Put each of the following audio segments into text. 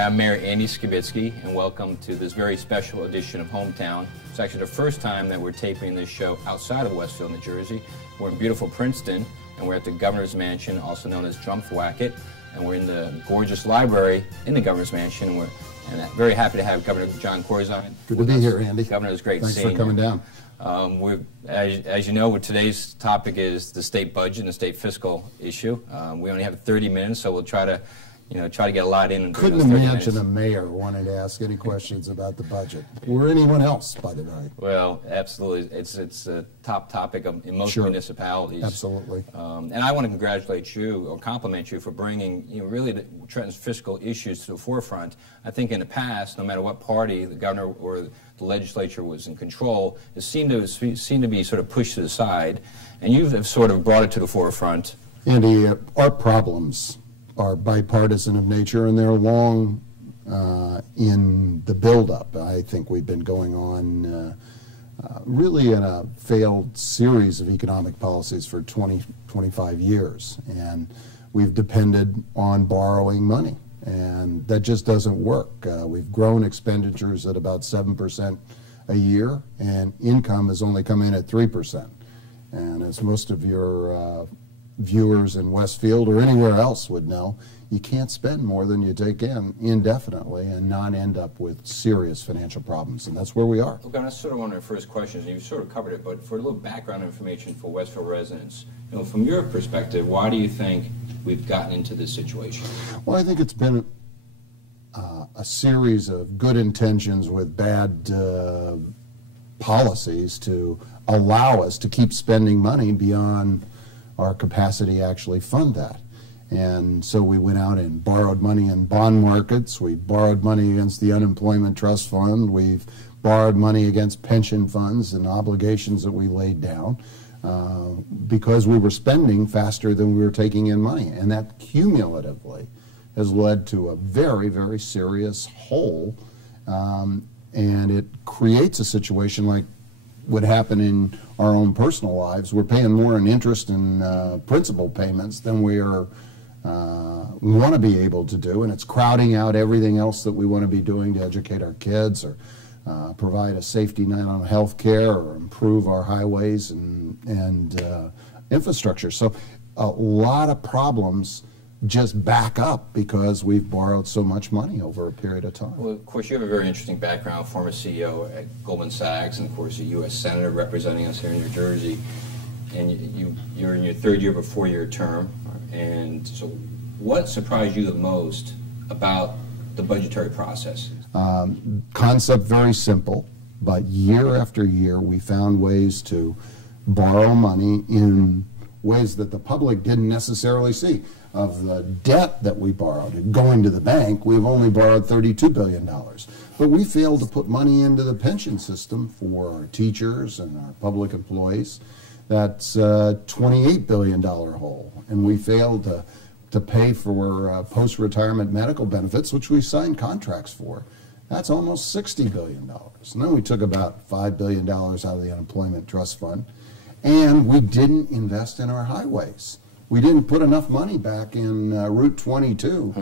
Hi, I'm Mayor Andy Skibitsky, and welcome to this very special edition of Hometown. It's actually the first time that we're taping this show outside of Westfield, New Jersey. We're in beautiful Princeton, and we're at the Governor's Mansion, also known as Drumthwacket, and we're in the gorgeous library in the Governor's Mansion. And very happy to have Governor John Corzine. Good to be here, Andy. Governor, it's great Thanks seeing you. for coming down. As you know, today's topic is the state budget and the state fiscal issue. We only have 30 minutes, so we'll try to get a lot in. Couldn't imagine a mayor wanting to ask any questions about the budget, or anyone else, by the way. Well, absolutely. It's a top topic in most municipalities. Absolutely. And I want to congratulate you or compliment you for bringing really Trenton's fiscal issues to the forefront. I think in the past, no matter what party the governor or the legislature was in control, it seemed to be sort of pushed to the side, and you've sort of brought it to the forefront. Andy, our problems are bipartisan of nature, and they're long in the buildup. I think we've been going on really in a failed series of economic policies for 25 years, and we've depended on borrowing money, and that just doesn't work. We've grown expenditures at about 7% a year, and income has only come in at 3%. And as most of your viewers in Westfield or anywhere else would know, you can't spend more than you take in indefinitely and not end up with serious financial problems, and that's where we are. Okay, that's sort of one of the first questions, and you sort of covered it, but for a little background information for Westfield residents, from your perspective, why do you think we've gotten into this situation? Well, I think it's been a series of good intentions with bad policies to allow us to keep spending money beyond our capacity to actually fund that. And so we went out and borrowed money in bond markets. We borrowed money against the Unemployment Trust Fund. We've borrowed money against pension funds and obligations that we laid down because we were spending faster than we were taking in money. And that cumulatively has led to a very, very serious hole. And it creates a situation like would happen in our own personal lives. We're paying more in interest and principal payments than we are want to be able to do, and it's crowding out everything else that we want to be doing to educate our kids or provide a safety net on health care or improve our highways and infrastructure. So a lot of problems just back up because we've borrowed so much money over a period of time. Well, of course, you have a very interesting background, former CEO at Goldman Sachs, and of course a U.S. Senator representing us here in New Jersey, and you're in your third year before your term. And so what surprised you the most about the budgetary process? Concept very simple, but year after year we found ways to borrow money in ways that the public didn't necessarily see. Of the debt that we borrowed going to the bank, we've only borrowed $32 billion. But we failed to put money into the pension system for our teachers and our public employees. That's a $28 billion hole. And we failed to pay for post-retirement medical benefits, which we signed contracts for. That's almost $60 billion. And then we took about $5 billion out of the Unemployment Trust Fund. And we didn't invest in our highways. We didn't put enough money back in Route 22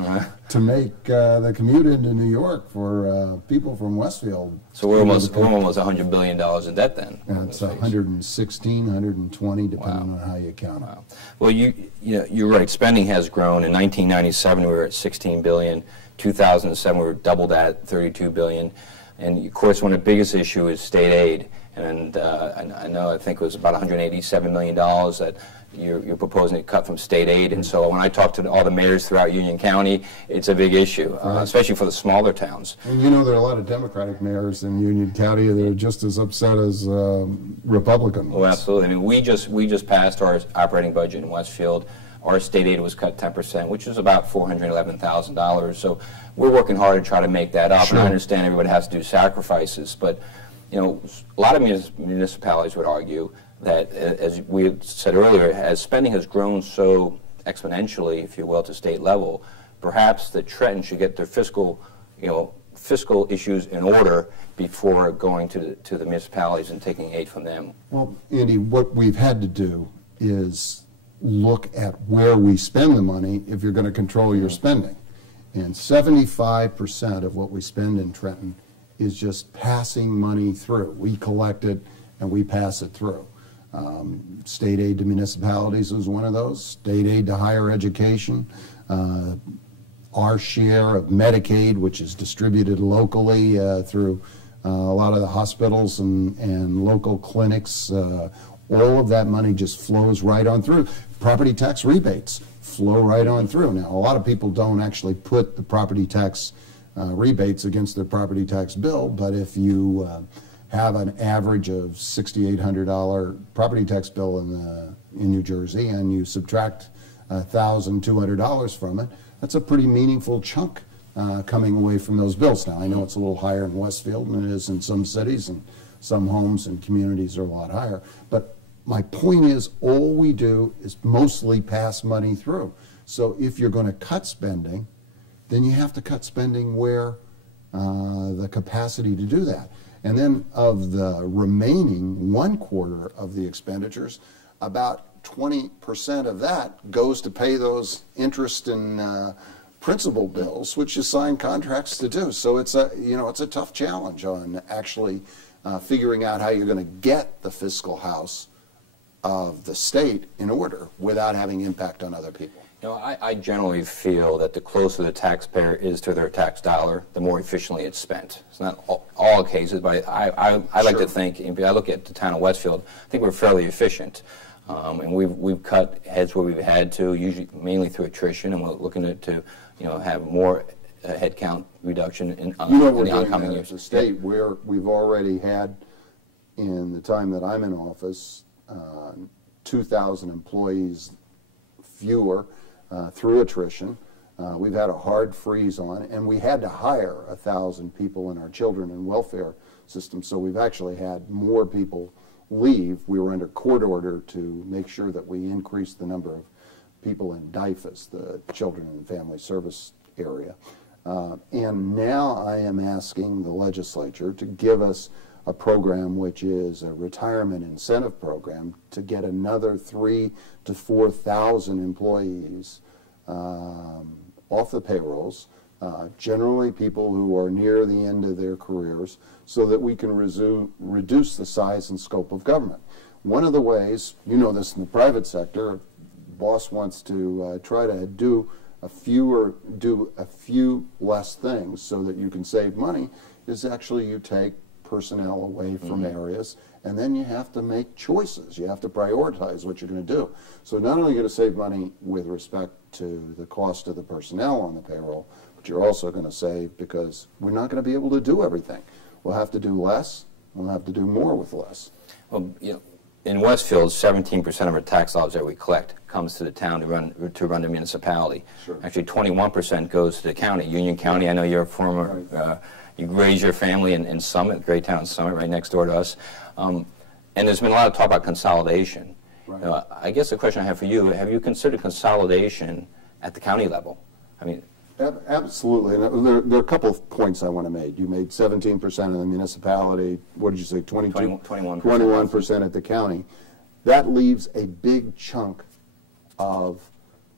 to make the commute into New York for people from Westfield. So we're almost $100 billion in debt then. And it's 116, 120, depending on how you count it. Well, you're right. Spending has grown. In 1997, we were at $16 billion. 2007, we were double that, $32 billion. And of course, one of the biggest issues is state aid. And I think it was about $187 million that you're proposing to cut from state aid. And so when I talk to all the mayors throughout Union County, it's a big issue, especially for the smaller towns. And there are a lot of Democratic mayors in Union County that are just as upset as Republican ones. Oh, absolutely. I mean, we just passed our operating budget in Westfield. Our state aid was cut 10%, which is about $411,000. So we're working hard to try to make that up. Sure. And I understand everybody has to do sacrifices, but a lot of municipalities would argue that, as we had said earlier, as spending has grown so exponentially, if you will, to state level, perhaps that Trenton should get their fiscal issues in order before going to the municipalities and taking aid from them. Well, Andy, what we've had to do is look at where we spend the money if you're going to control your spending. And 75% of what we spend in Trenton is just passing money through. We collect it and we pass it through. State aid to municipalities is one of those. State aid to higher education. Our share of Medicaid, which is distributed locally through a lot of the hospitals and local clinics. All of that money just flows right on through. Property tax rebates flow right on through. Now, a lot of people don't actually put the property tax rebates against their property tax bill, but if you have an average of $6,800 property tax bill in New Jersey and you subtract $1,200 from it, that's a pretty meaningful chunk coming away from those bills. Now, I know it's a little higher in Westfield than it is in some cities, and some homes and communities are a lot higher, but my point is, all we do is mostly pass money through. So if you're going to cut spending, then you have to cut spending where the capacity to do that. And then of the remaining 1/4 of the expenditures, about 20% of that goes to pay those interest and principal bills, which you sign contracts to do. So it's a tough challenge on actually figuring out how you're going to get the fiscal house of the state in order without having impact on other people. You know, I generally feel that the closer the taxpayer is to their tax dollar, the more efficiently it's spent. It's not all cases, but I like to think, if I look at the town of Westfield, I think we're fairly efficient. And we've cut heads where we've had to, usually mainly through attrition, and we're looking to have more headcount reduction in the oncoming years. As a state, where we've already had, in the time that I'm in office, 2,000 employees fewer through attrition. We've had a hard freeze on, and we had to hire 1,000 people in our children and welfare system, so we've actually had more people leave. We were under court order to make sure that we increased the number of people in DIFAS, the Children and Family Service area. And now I am asking the legislature to give us a program which is a retirement incentive program to get another 3,000 to 4,000 employees off the payrolls, generally people who are near the end of their careers, so that we can reduce the size and scope of government. One of the ways, you know this in the private sector, boss wants to try to do a few less things so that you can save money, is actually you take personnel away from areas, and then you have to make choices. You have to prioritize what you're going to do. So not only are you going to save money with respect to the cost of the personnel on the payroll, but you're also going to save because we're not going to be able to do everything. We'll have to do less. We'll have to do more with less. Well, in Westfield, 17% of our tax dollars that we collect comes to the town to run the municipality. Sure. Actually, 21% goes to the county. Union County, I know you're a former, you raised your family in Summit, great town Summit, right next door to us. And there's been a lot of talk about consolidation. Right. I guess the question I have for you, have you considered consolidation at the county level? I mean, absolutely. And there are a couple of points I want to make. You made 17% of the municipality. What did you say? 21% at the county. That leaves a big chunk of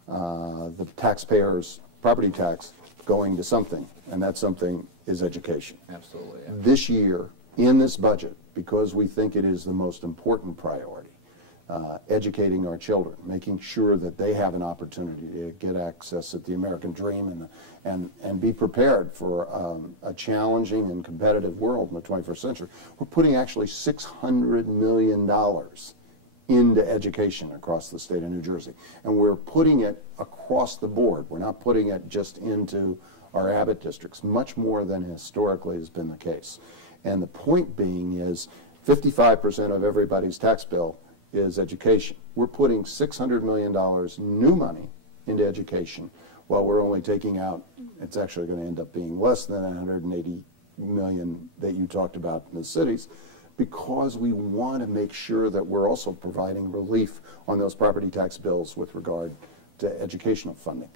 the taxpayers' property tax going to something, and that something is education. Absolutely. Yeah. This year, in this budget, because we think it is the most important priority, educating our children, making sure that they have an opportunity to get access at the American dream and be prepared for a challenging and competitive world in the 21st century. We're putting actually $600 million into education across the state of New Jersey. And we're putting it across the board. We're not putting it just into our Abbott districts, much more than historically has been the case. And the point being is 55% of everybody's tax bill is education. We're putting $600 million new money into education, while we're only taking out, it's actually going to end up being less than $180 million that you talked about in the cities, because we want to make sure that we're also providing relief on those property tax bills with regard to educational funding.